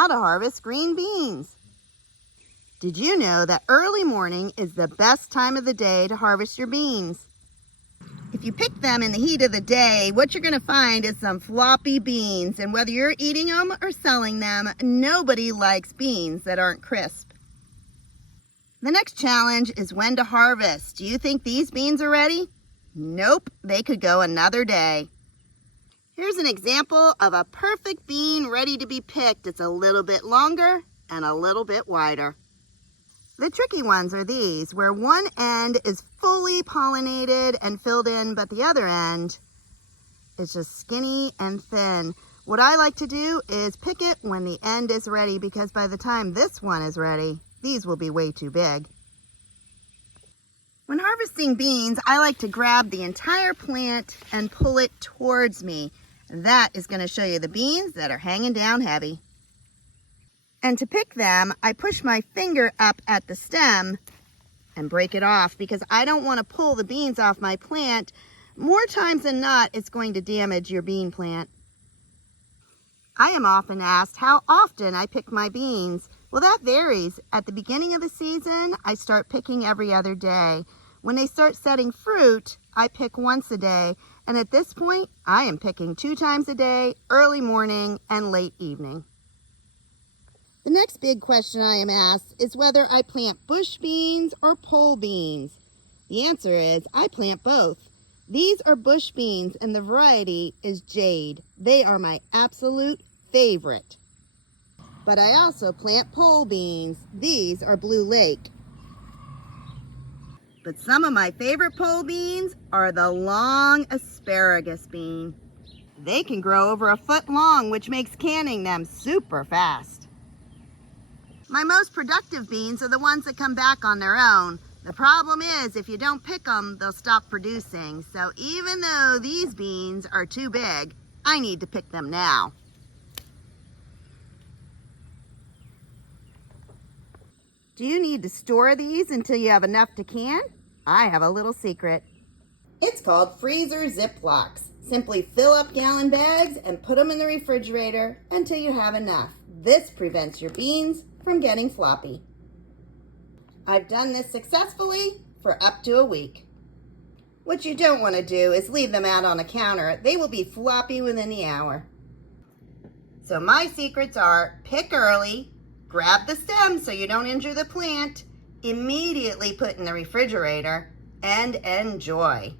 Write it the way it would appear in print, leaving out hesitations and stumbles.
how to harvest green beans. Did you know that early morning is the best time of the day to harvest your beans? If you pick them in the heat of the day, what you're going to find is some floppy beans. And whether you're eating them or selling them, nobody likes beans that aren't crisp. The next challenge is when to harvest. Do you think these beans are ready? Nope, they could go another day. Here's an example of a perfect bean ready to be picked. It's a little bit longer and a little bit wider. The tricky ones are these, where one end is fully pollinated and filled in, but the other end is just skinny and thin. What I like to do is pick it when the end is ready, because by the time this one is ready, these will be way too big. When harvesting beans, I like to grab the entire plant and pull it towards me. That is going to show you the beans that are hanging down heavy. And to pick them, I push my finger up at the stem and break it off, because I don't want to pull the beans off my plant. More times than not, it's going to damage your bean plant. I am often asked how often I pick my beans. Well, that varies. At the beginning of the season, I start picking every other day. When they start setting fruit, I pick once a day. And at this point, I am picking 2 times a day, early morning and late evening. The next big question I am asked is whether I plant bush beans or pole beans. The answer is I plant both. These are bush beans and the variety is Jade. They are my absolute favorite. But I also plant pole beans. These are Blue Lake. But some of my favorite pole beans are the long asparagus bean. They can grow over 1 foot long, which makes canning them super fast. My most productive beans are the ones that come back on their own. The problem is, if you don't pick them, they'll stop producing. So even though these beans are too big, I need to pick them now. Do you need to store these until you have enough to can? I have a little secret. It's called freezer Ziplocks. Simply fill up gallon bags and put them in the refrigerator until you have enough. This prevents your beans from getting floppy. I've done this successfully for up to a week. What you don't want to do is leave them out on a counter. They will be floppy within the hour. So my secrets are: pick early, grab the stem so you don't injure the plant, immediately put in the refrigerator, and enjoy.